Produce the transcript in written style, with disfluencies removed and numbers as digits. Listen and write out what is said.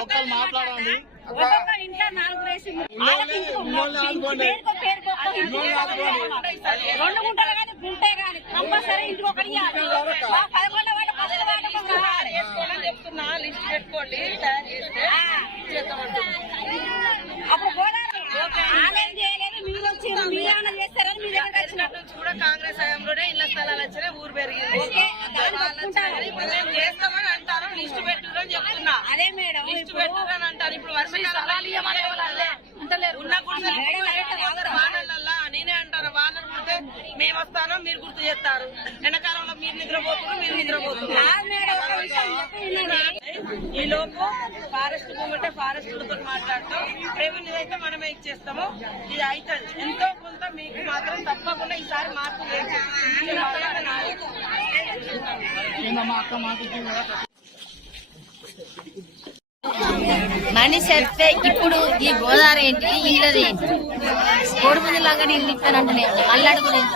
ఒక్కరు మాట్లాడండి. ఇంట్లో 4 రేసి 2 గుంటలు కానీ గుంటే కానీ కంపల్సరీ ఇంటికి ఒకటి చెప్తున్నా లిస్ట్ పెట్టుకోండి అప్పుడు ఆలయం చేయలేదు మీరు వచ్చి మీరేమన్నా చేస్తారని మీరు వచ్చినట్టు కూడా కాంగ్రెస్ హయాంలోనే ఇళ్ల స్థలాలు వచ్చినాయి ఊరు పెరిగింది ఇప్పుడు మేము చేస్తామని అంటారు లిస్ట్ పెట్టుదని చెప్తున్నా అదే మేడం లిస్ట్ పెట్టుదని అంటారు ఇప్పుడు వానలల్లా నేనే అంటారు వానలు పుడితే మేము వస్తాను మీరు గుర్తు చేస్తారు ఎండాకాలంలో మీరు నిద్రపోతున్నారు మీరు నిద్రపోతున్నారు ఈ లోపు ఫారెస్ట్ భూమి అంటే ఫారెస్ట్లతో మాట్లాడతాం రెవెన్యూ అయితే మనమే ఇచ్చేస్తాము ఇది అయితే ఎంతో కొంత మీకు మాత్రం తప్పకుండా ఈసారి మార్పు మనిషి వస్తే ఇప్పుడు ఈ గోదావరి ఏంటి ఇల్లది ఏంటి కోడిపుంజులాగా ఇల్లు ఇస్తానంటే మళ్ళీ అడుగులేదు.